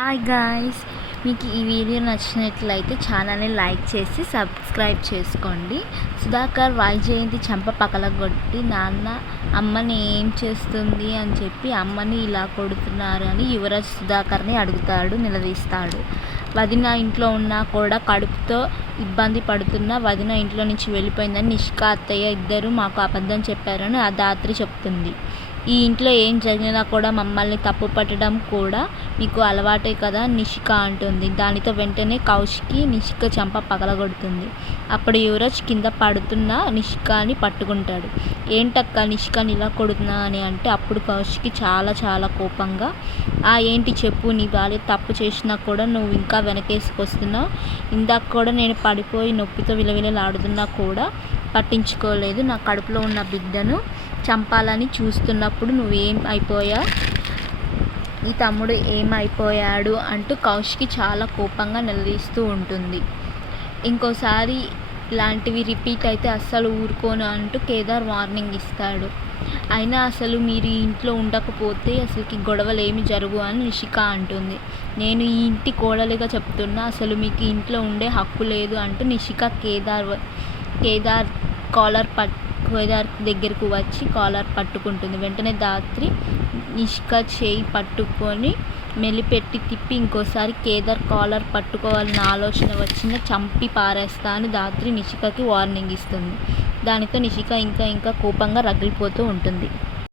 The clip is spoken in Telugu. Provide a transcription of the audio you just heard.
హాయ్ గాయ్స్, మీకు ఈ వీడియో నచ్చినట్లయితే ఛానల్ని లైక్ చేసి సబ్స్క్రైబ్ చేసుకోండి. సుధాకర్ వైజయంతి చంప పగలగొట్టి నాన్న అమ్మని ఏం చేస్తుంది అని చెప్పి అమ్మని ఇలా కొడుతున్నారు అని యువరాజ్ సుధాకర్ని అడుగుతాడు, నిలదీస్తాడు. వదిన ఇంట్లో ఉన్నా కూడా కడుపుతో ఇబ్బంది పడుతున్నా వదిన ఇంట్లో నుంచి వెళ్ళిపోయిందని నిష్క అత్తయ్య ఇద్దరు మాకు అబద్ధం చెప్పారని ఆ దాత్రి చెప్తుంది. ఈ ఇంట్లో ఏం జరిగినా కూడా మమ్మల్ని తప్పు పట్టడం కూడా మీకు అలవాటే కదా నిషిక అంటుంది. దానితో వెంటనే కౌశికి నిషిక చంప పగలగొడుతుంది. అప్పుడు యువరాజ్ కింద పడుతున్న నిషికాని పట్టుకుంటాడు. ఏంటక్క నిషికాని ఇలా కొడుతున్నా అని అంటే అప్పుడు కౌశికి చాలా కోపంగా ఏంటి చెప్పు, నీ భార్య తప్పు చేసినా కూడా నువ్వు ఇంకా వెనకేసుకొస్తున్నావు. ఇందాక కూడా నేను పడిపోయి నొప్పితో విలవిలలాడుతున్నా కూడా పట్టించుకోలేదు. నా కడుపులో ఉన్న బిడ్డను చంపాలని చూస్తున్నప్పుడు నువ్వేం అయిపోయావు, నీ తమ్ముడు ఏమైపోయాడు అంటూ కౌశికి చాలా కోపంగా నిలదీస్తూ ఉంటుంది. ఇంకోసారి ఇలాంటివి రిపీట్ అయితే అస్సలు ఊరుకోను అంటూ కేదార్ వార్నింగ్ ఇస్తాడు. అయినా అసలు మీరు ఈ ఇంట్లో ఉండకపోతే అసలుకి గొడవలు ఏమి జరుగు అని నిషిక అంటుంది. నేను ఈ ఇంటి కోడలిగా చెప్తున్నా, అసలు మీకు ఇంట్లో ఉండే హక్కు లేదు అంటూ నిషిక కేదార్ దగ్గరకు వచ్చి కాలర్ పట్టుకుంటుంది. వెంటనే దాత్రి నిషిక చేయి పట్టుకొని మెలిపెట్టి తిప్పి ఇంకోసారి కేదార్ కాలర్ పట్టుకోవాలన్న ఆలోచన వచ్చిన చంపి పారేస్తా అని దాత్రి నిషికకి వార్నింగ్ ఇస్తుంది. దానితో నిషిక ఇంకా కోపంగా రగిలిపోతూ ఉంటుంది.